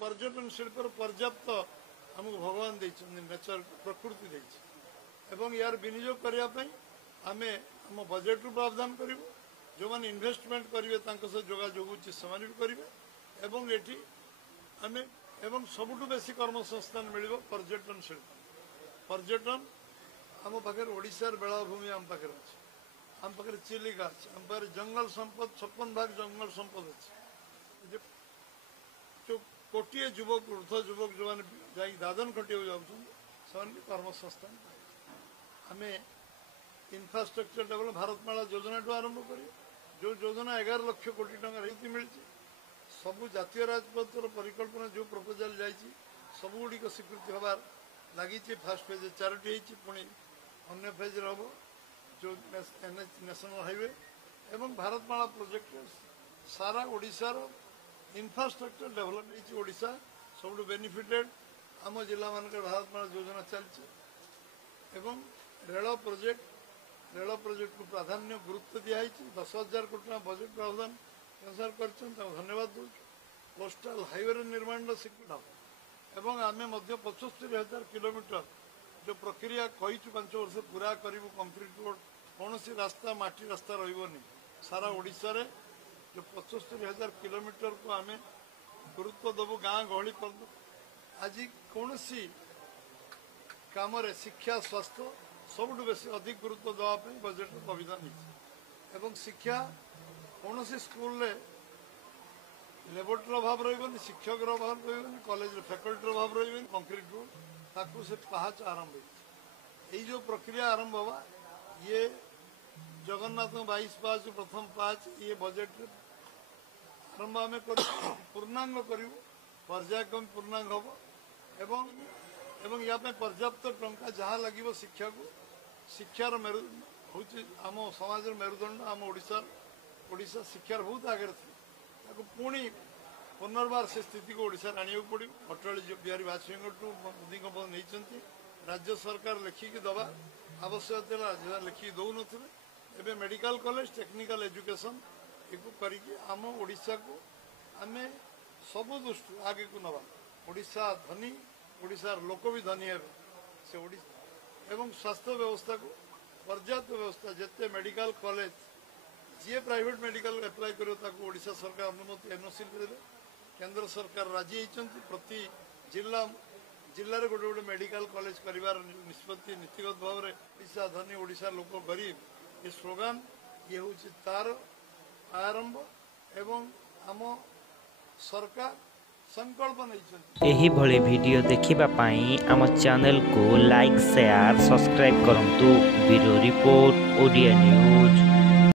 पर्यटन शिल्प पर्याप्त आमको भगवान नेचर प्रकृति एवं यार विनियोग करने आम आम बजेट रु प्रावधान करूँ जो मैंने इन्वेस्टमेंट करेंगे जोगाजोग से भी करेंगे एवं ये आम एवं सबुठ बेसी कर्मसंस्थान मिल पर्यटन शिल्प पर्यटन आम पाखे ओडिशार बेलाभूमि आम पाखे अच्छे आम पाखे चिलिका अच्छे आम पाखे जंगल संपद 56 भाग जंगल संपद अच्छे जो कोटे युवक ऊर्ध युवक जो मैंने जा दादन खटिया जाऊँ कर्मसंस्थान आम इनफ्रास्ट्रक्चर डेवलप भारतमाला योजना ठूँ आरंभ कर जो योजना 11 लाख कोटी टका मिली सबू जातीय राजपथर परिकल्पना जो प्रपोजाल जाइए सबुगुड़िक स्वीकृति हबार लगी फास्ट फेज 4टी पुणी अन्य फेज हम जो नेशनल हाईवे एवं भारतमाला प्रोजेक्ट सारा ओडिशार इनफ्रास्ट्रक्चर डेवलप ओडिशा सब बेनिफिटेड आम जिला मान भारतमाला योजना चलती एवं रेल प्रोजेक्ट को प्राधान्य गुरुत्व दिखाई 10,000 कोटी बजेट प्रावधान केन्द्र सरकार धन्यवाद दूँ कोस्टाल हाईवे निर्माण स्वीकृत एवं आम 75,000 किलोमीटर जो प्रक्रिया कही 5 वर्ष पूरा करूँ कंक्रीट रोड कौन सी रास्ता माटी रास्ता रही सारा ओडिशा रे जो 75,000 किलोमीटर को आम गुरुत्व दबू गाँ गहली कर आज कौन सी काम शिक्षा स्वास्थ्य सबुठ बेसी अधिक गुरुत्व देवाई बजेट संविधान एवं शिक्षा कौन सी स्कूल लेबोरेटरी अभाव रही शिक्षक अभाव रही कॉलेज फैकल्टी अभाव रही कंक्रीट रोड ताकू से पाहाच आरंभ यही जो प्रक्रिया आरंभ हवा ये जगन्नाथ 22 पाहाच प्रथम पाहाच ये बजेट आरंभ आम पूर्णांग करूँ पर्यायक्रम पूर्णांग हम एवं या पर्याप्त टंका जहाँ लगे शिक्षा को शिक्षार मेरु हूँ आम समाज मेरुदंड आम ओडिशा शिक्षार बहुत आगे थी पुणी पुनर्बार से स्थिति को ओडिशा आने पड़ो अटल बिहारी वाजपेयी मोदी नहीं राज्य सरकार लिखिकी दबा आवश्यकता लिखिकी दौन थे मेडिकल कॉलेज टेक्निकल एजुकेशन ये करके आम ओडिशा को आम सब दृष्टि आगे को नवा ओडिशा धनी ओडिशार लोक भी धनी है से ओडिशा एवं स्वास्थ्य व्यवस्था को पर्याप्त व्यवस्था जिते मेडिकल कॉलेज जी प्राइवेट मेडिकल एप्लाई करो ओडिशा सरकार अनुमति एनओसी देते केंद्र सरकार राजी होती प्रति जिला जिले में गोटे गोटे मेडिकल कॉलेज कर निष्पत्ति नीतिगत भाव में ओडिशा धनी ओडिशा लोक गरीब ये स्लोगान ये हूँ तार आरंभ एवं आम सरकार संकल्प नहीं एही भली वीडियो देखिबा पाई आम चैनल को लाइक शेयर सब्सक्राइब करंतु ब्यूरो रिपोर्ट ओडिया न्यूज।